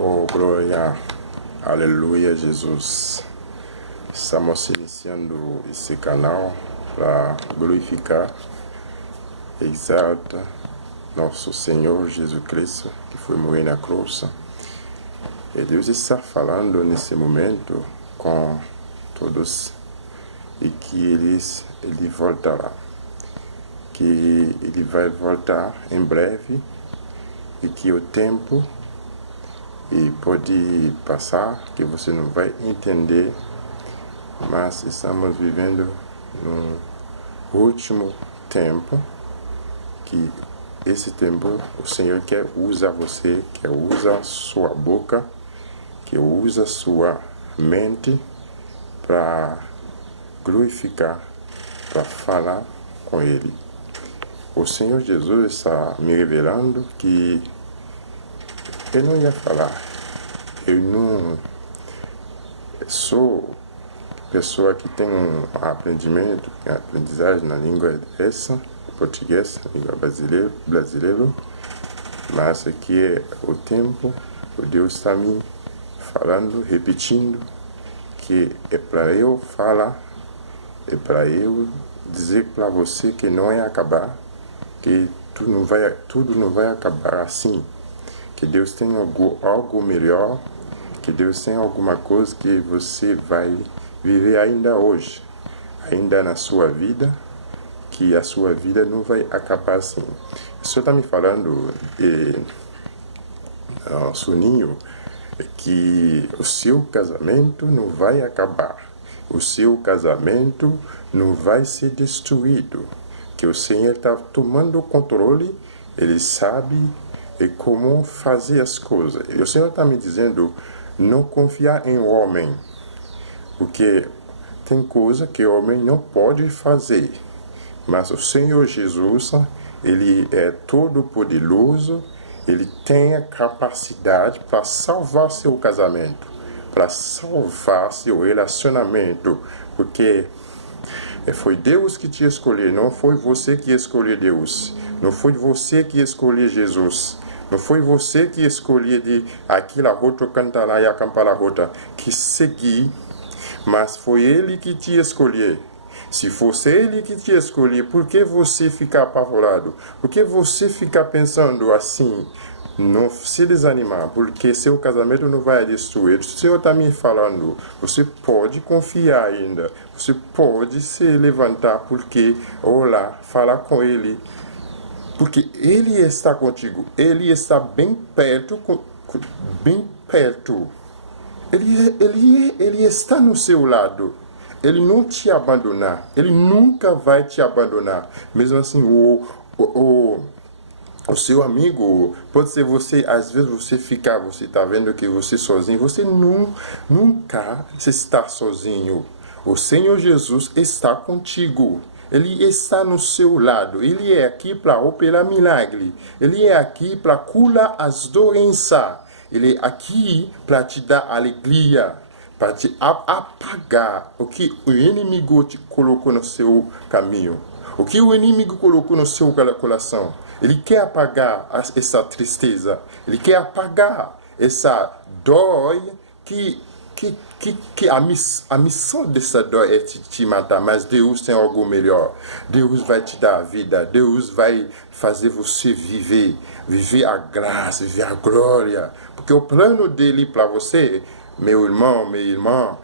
Oh, glória, aleluia, Jesus. Estamos iniciando esse canal para glorificar, exaltar nosso Senhor Jesus Cristo, que foi morrer na cruz. E Deus está falando nesse momento com todos e que ele voltará. Que ele vai voltar em breve e que o tempo pode passar, que você não vai entender, mas estamos vivendo no último tempo, que esse tempo o Senhor quer usar você, quer usar sua boca, quer usar sua mente para glorificar, para falar com Ele. O Senhor Jesus está me revelando que eu não ia falar. Eu não sou pessoa que tem um aprendizagem na língua essa, português, língua brasileira, mas aqui é o tempo, o Deus está me falando, repetindo, que é para eu falar, é para eu dizer para você que não é acabar, que tudo não vai acabar assim, que Deus tem algo melhor, que Deus tem alguma coisa que você vai viver ainda hoje, ainda na sua vida, que a sua vida não vai acabar assim. O Senhor está me falando, Soninho, que o seu casamento não vai acabar, o seu casamento não vai ser destruído, que o Senhor está tomando o controle, Ele sabe como fazer as coisas. E o Senhor está me dizendo, não confiar em homem, porque tem coisa que o homem não pode fazer, mas o Senhor Jesus, Ele é todo poderoso, Ele tem a capacidade para salvar seu casamento, para salvar seu relacionamento, porque foi Deus que te escolheu, não foi você que escolheu Deus, não foi você que escolheu Jesus, não foi você que escolheu de aquela rota cantar lá e acampar a rota, que seguir, mas foi Ele que te escolheu. Se fosse Ele que te escolheu, por que você ficar apavorado? Por que você ficar pensando assim? Não se desanimar, porque seu casamento não vai destruir. O Senhor está me falando, você pode confiar ainda, você pode se levantar, porque, olá, falar com Ele, porque Ele está contigo, Ele está bem perto, bem perto. Ele está no seu lado. Ele não te abandonar. Ele nunca vai te abandonar. Mesmo assim, o seu amigo, pode ser você, às vezes você está vendo que você sozinho, você nunca está sozinho. O Senhor Jesus está contigo. Ele está no seu lado. Ele é aqui para operar milagre. Ele é aqui para curar as doenças. Ele é aqui para te dar alegria, para te apagar o que o inimigo te colocou no seu caminho, o que o inimigo colocou no seu coração. Ele quer apagar essa tristeza, ele quer apagar essa dor que a missão dessa dor é te matar, mas Deus tem algo melhor. Deus vai te dar a vida, Deus vai fazer você viver a graça, viver a glória, porque o plano dele para você, meu irmão, minha irmã,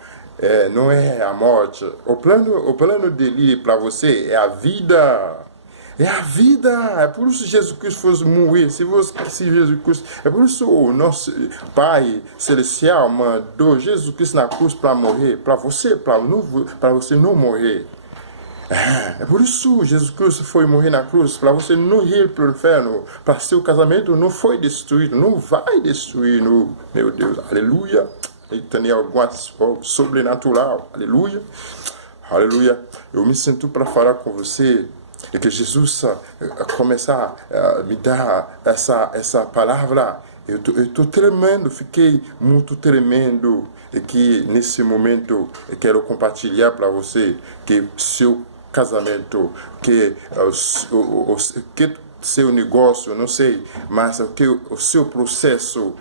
não é a morte. O plano dele para você é a vida. É a vida. É por isso que Jesus Cristo foi morrer. Se Jesus Cristo, é por isso o nosso Pai Celestial mandou Jesus Cristo na cruz para morrer, para você não morrer. É por isso Jesus Cristo foi morrer na cruz, para você não ir para o inferno, para seu casamento não foi destruído, não vai destruir, meu Deus, aleluia. Ele tem algo sobrenatural, aleluia, aleluia. Eu me sinto para falar com você, e que Jesus começar a me dar essa palavra. Eu estou tremendo, fiquei muito tremendo, e que nesse momento eu quero compartilhar para você que seu casamento, que seu negócio, não sei, mas que o seu processo,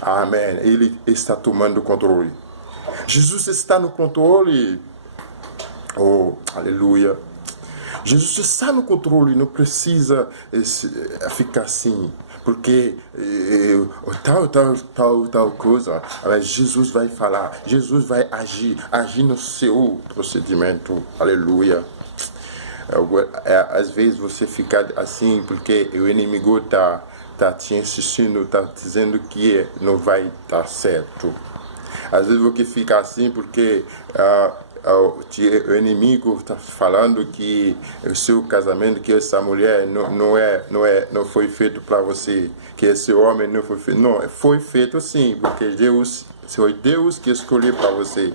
Amém. Ele está tomando controle. Jesus está no controle. Oh, aleluia. Jesus está no controle, não precisa ficar assim, porque tal coisa. Mas Jesus vai falar, Jesus vai agir no seu procedimento. Aleluia. Às vezes você fica assim porque o inimigo tá te insistindo, tá dizendo que não vai dar certo. Às vezes você fica assim porque o inimigo está falando que o seu casamento, que essa mulher não foi feito para você, que esse homem não foi feito. Não, foi feito sim, porque foi Deus que escolheu para você.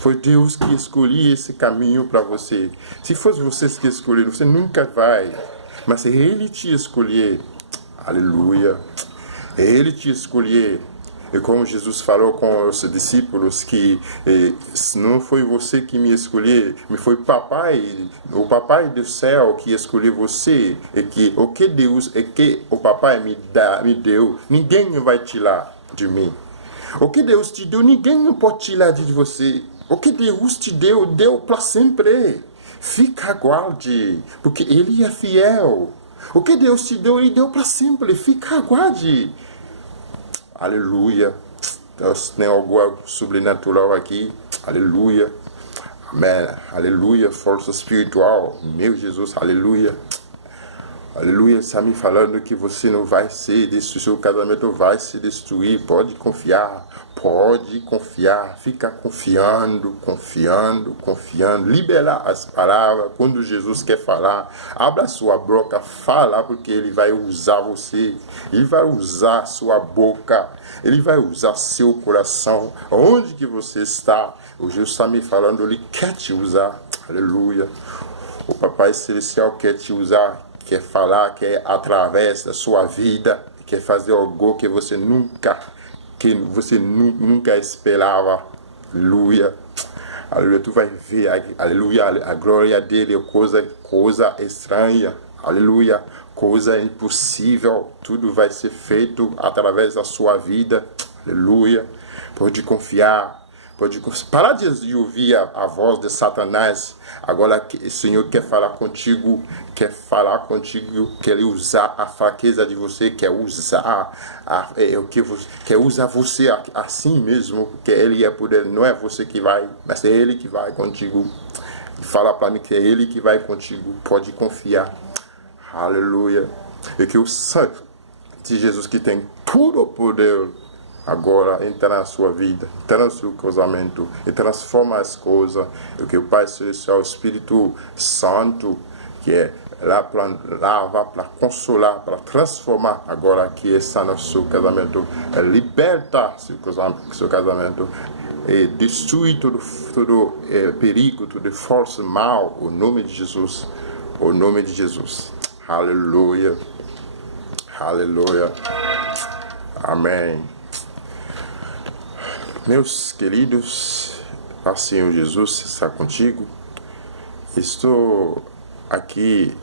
Foi Deus que escolheu esse caminho para você. Se fosse vocês que escolheram, você nunca vai. Mas se Ele te escolher, aleluia, Ele te escolher. E como Jesus falou com os discípulos que não foi você que me escolheu, me foi o papai do céu que escolheu você, e que o que Deus e que o papai me deu, ninguém vai tirar de mim. O que Deus te deu, ninguém pode tirar de você. O que Deus te deu para sempre. Fica, aguarde, porque Ele é fiel. O que Deus te deu, Ele deu para sempre. Fica, aguarde. Aleluia. Deus tem algo sobrenatural aqui. Aleluia. Amém. Aleluia. Força espiritual. Meu Jesus. Aleluia. Aleluia. Está me falando que você não vai ser destruído. Seu casamento vai se destruir. Pode confiar. Pode confiar. Fica confiando. Libera as palavras. Quando Jesus quer falar, abra sua boca. Fala, porque Ele vai usar você. Ele vai usar sua boca. Ele vai usar seu coração. Onde que você está? O Jesus está me falando. Ele quer te usar. Aleluia. O Papai Celestial quer te usar. Quer falar, quer através da sua vida. Quer fazer algo que você nunca esperava. Aleluia. Aleluia. Tu vai ver, aleluia, a glória dele, coisa estranha. Aleluia. Coisa impossível. Tudo vai ser feito através da sua vida. Aleluia. Pode confiar. Parar de ouvir a voz de Satanás. Agora o Senhor quer falar contigo, quer usar a fraqueza de você, quer usar você assim mesmo, porque Ele é poder, não é você que vai, mas é Ele que vai contigo. Fala para mim que é Ele que vai contigo, pode confiar. Aleluia. E que o sangue de Jesus, que tem todo o poder, agora entra na sua vida, entra no seu casamento e transforma as coisas. E que o Pai Celestial, o Espírito Santo, que é lá para lavar, para consolar, para transformar, agora que está no seu casamento, liberta seu casamento e destrui todo perigo, toda força mal, o nome de Jesus, o nome de Jesus. Aleluia, aleluia, amém. Meus queridos, o Senhor Jesus está contigo. Estou aqui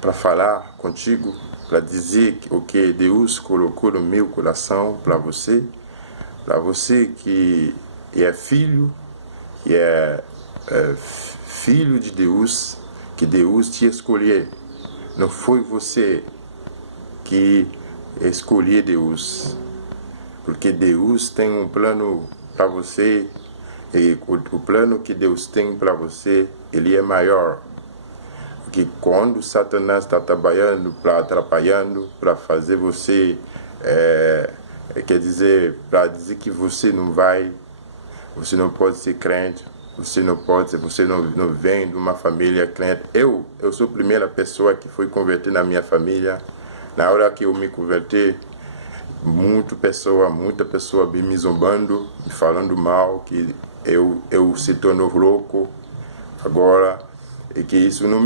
para falar contigo, para dizer o que Deus colocou no meu coração para você que é filho, que é filho de Deus, que Deus te escolheu. Não foi você que escolheu Deus, porque Deus tem um plano para você, e o plano que Deus tem para você, ele é maior. Porque quando Satanás está atrapalhando para fazer você, quer dizer, para dizer que você não pode ser crente, você não vem de uma família crente. Eu sou a primeira pessoa que foi converter na minha família. Na hora que eu me converti, muita pessoa me zombando, me falando mal, que eu se tornou louco agora, e que eu não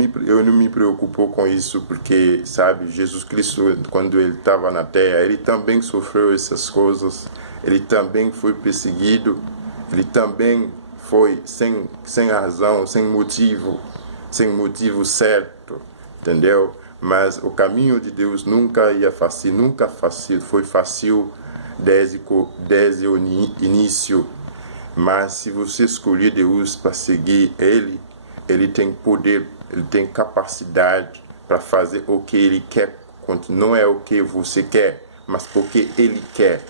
me preocupo com isso, porque, sabe, Jesus Cristo, quando ele estava na terra, ele também sofreu essas coisas, ele também foi perseguido, ele também foi sem razão, sem motivo certo, entendeu? Mas o caminho de Deus nunca foi fácil desde o início. Mas se você escolher Deus para seguir Ele tem poder, Ele tem capacidade para fazer o que Ele quer. Não é o que você quer, mas o que Ele quer.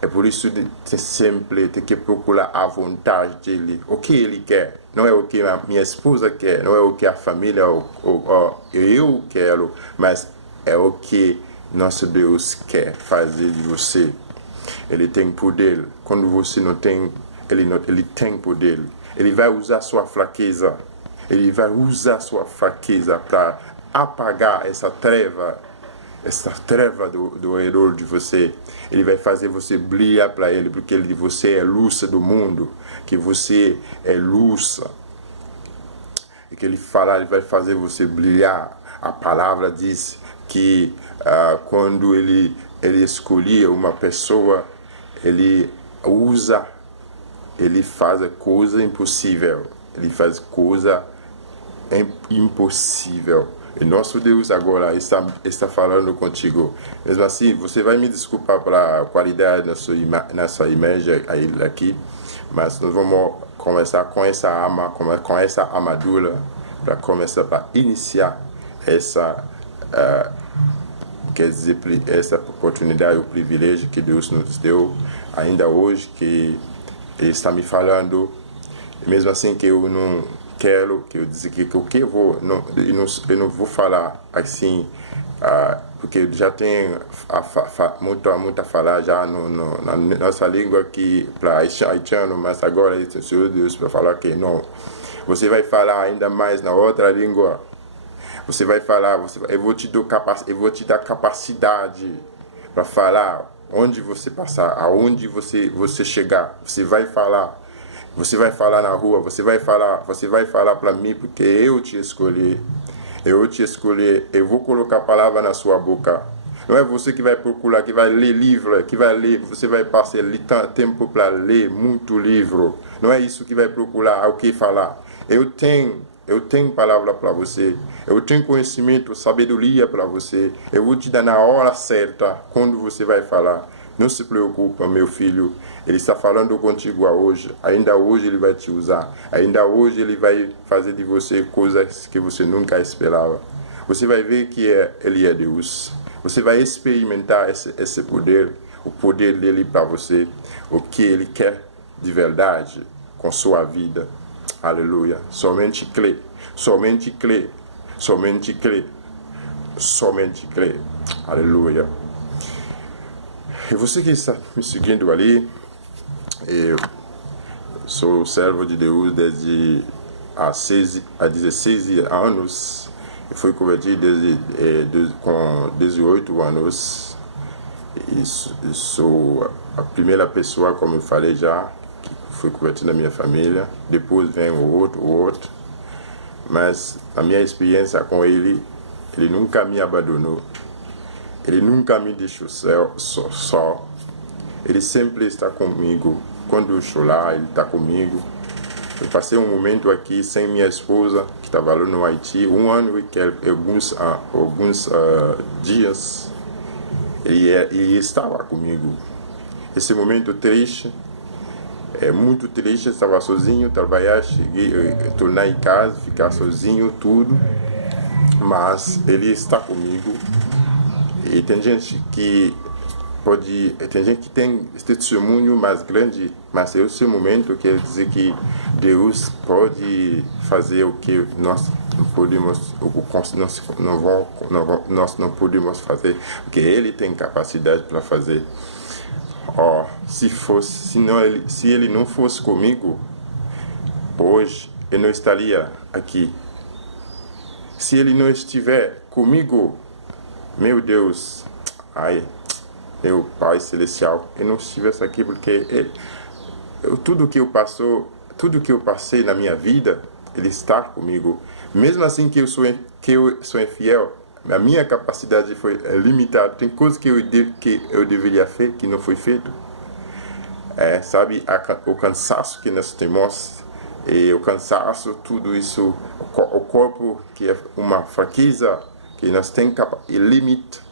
É por isso que sempre tem que procurar a vontade dele, o que Ele quer. Não é o que a minha esposa quer, não é o que a família eu quero, mas é o que nosso Deus quer fazer de você. Ele tem poder. Quando você não tem, ele tem poder. Ele vai usar sua fraqueza. Ele vai usar sua fraqueza para apagar essa treva do erro de você. Ele vai fazer você brilhar para Ele, porque você é luz do mundo, que você é luz. E que Ele vai fazer você brilhar. A palavra diz que quando ele escolhe uma pessoa, ele faz coisa impossível. Ele faz coisa impossível. E nosso Deus agora está falando contigo. Mesmo assim, você vai me desculpar pela qualidade da sua imagem aqui, mas nós vamos começar com essa armadura para iniciar essa essa oportunidade, o privilégio que Deus nos deu ainda hoje, que Ele está me falando. E mesmo assim que eu não quero, que eu dizer que o que eu não vou falar assim, porque já tem muita falar já na nossa língua aqui para haitiano, mas agora o Senhor Deus para falar que não, você vai falar ainda mais na outra língua. Você vai falar, eu vou te dar capacidade para falar onde você passar, aonde você chegar. Você vai falar na rua, você vai falar para mim, porque eu te escolhi. Eu vou colocar a palavra na sua boca. Não é você que vai procurar, que vai ler livro, você vai passar tempo para ler muito livro. Não é isso que vai procurar, o que falar. Eu tenho palavra para você. Eu tenho conhecimento, sabedoria para você. Eu vou te dar na hora certa, quando você vai falar. Não se preocupa, meu filho. Ele está falando contigo hoje. Ainda hoje Ele vai te usar. Ainda hoje Ele vai fazer de você coisas que você nunca esperava. Você vai ver que Ele é Deus. Você vai experimentar esse poder, o poder dele para você, o que Ele quer de verdade com sua vida. Aleluia. Somente crê. Somente crê. Somente crê. Somente crê. Aleluia. E você que está me seguindo ali, eu sou servo de Deus desde há 16 anos. Eu fui convertido com 18 anos. E sou a primeira pessoa, como eu falei já, fui convertido na minha família. Depois vem o outro. Mas a minha experiência com Ele nunca me abandonou. Ele nunca me deixou só. Ele sempre está comigo. Quando eu chorar, Ele está comigo. Eu passei um momento aqui sem minha esposa, que estava lá no Haiti, 1 ano e alguns dias. Ele estava comigo. Esse momento triste, muito triste, estava sozinho, trabalhar, tornar em casa, ficar sozinho, tudo. Mas Ele está comigo. E tem gente que tem este testemunho mais grande, mas esse momento quer dizer que Deus pode fazer o que nós não podemos, nós não podemos fazer, porque Ele tem capacidade para fazer. Se Ele não fosse comigo, hoje eu não estaria aqui. Se Ele não estiver comigo, meu Deus, meu Pai Celestial, eu não estivesse aqui porque tudo que eu passei na minha vida, Ele está comigo. Mesmo assim que eu sou infiel, a minha capacidade foi limitada. Tem coisas que eu deveria fazer que não foi feito. Sabe, o cansaço que nós temos, e o cansaço, tudo isso, o corpo que é uma fraqueza, que nós temos limite,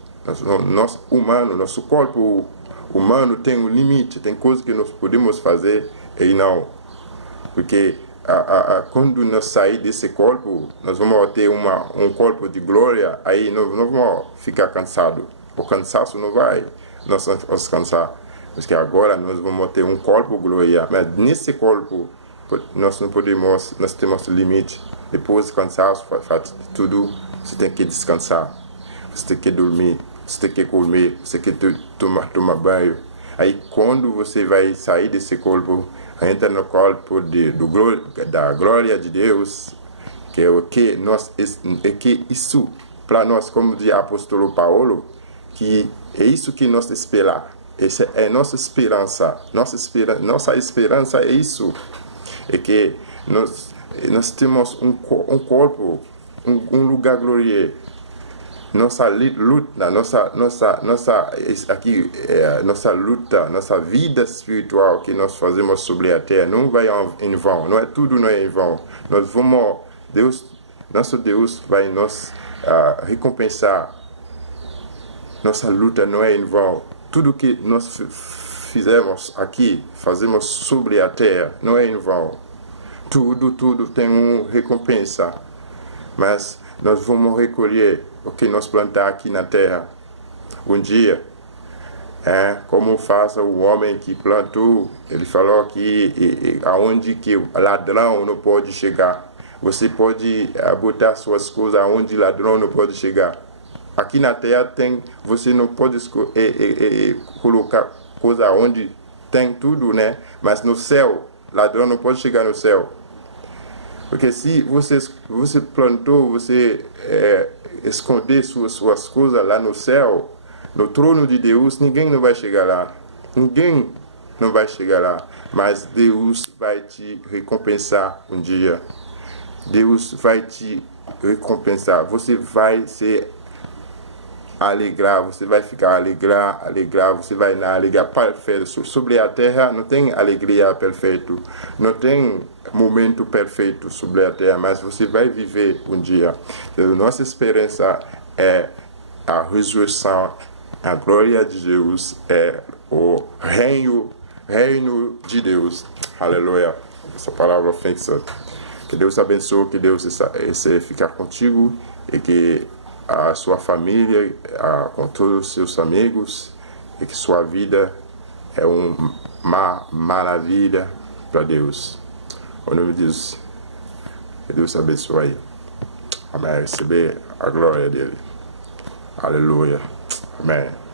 nosso humano, nosso corpo humano tem um limite, tem coisas que nós podemos fazer e não. Porque quando nós sair desse corpo, nós vamos ter um corpo de glória, aí nós não vamos ficar cansados. O cansaço não vai nos cansar. Porque agora nós vamos ter um corpo glória, mas nesse corpo nós não podemos, nós temos limite. Depois do cansaço, faz tudo, você tem que descansar, você tem que dormir, você tem que comer, você tem que tomar banho. Aí quando você vai sair desse corpo, entra no corpo da glória de Deus, que é o que nós, é que isso para nós, como diz o apóstolo Paulo, que é isso que nós esperamos. Essa é nossa esperança. Nossa esperança é isso. É que nós temos um corpo, um lugar glorioso. Nossa luta, nossa luta, nossa vida espiritual que nós fazemos sobre a terra não vai em vão. Não é tudo não é em vão. Nosso Deus vai nos recompensar. Nossa luta não é em vão. Tudo que nós fizemos aqui, fazemos sobre a terra, não é em vão. Tudo tem uma recompensa. Mas nós vamos recolher o que nós plantamos aqui na terra. Um dia, como faz o homem que plantou, ele falou que aonde que o ladrão não pode chegar. Você pode botar suas coisas aonde o ladrão não pode chegar. Aqui na terra você não pode colocar coisa onde tem tudo, né? Mas no céu, ladrão não pode chegar no céu. Porque se você plantou, você esconder suas coisas lá no céu, no trono de Deus, ninguém não vai chegar lá. Ninguém não vai chegar lá. Mas Deus vai te recompensar um dia. Deus vai te recompensar. Você vai ser alegrar, você vai ficar alegrar, você vai na alegria perfeita. Sobre a terra não tem alegria perfeita, não tem momento perfeito sobre a terra, mas você vai viver um dia. Então, nossa esperança é a ressurreição, a glória de Deus, é o reino de Deus. Aleluia. Essa palavra fixa. Que Deus abençoe, que Deus ficar contigo e que a sua família, com todos os seus amigos, e que sua vida é uma maravilha para Deus. O nome de Deus, que Deus abençoe aí. Amém. Receber a glória dele. Aleluia. Amém.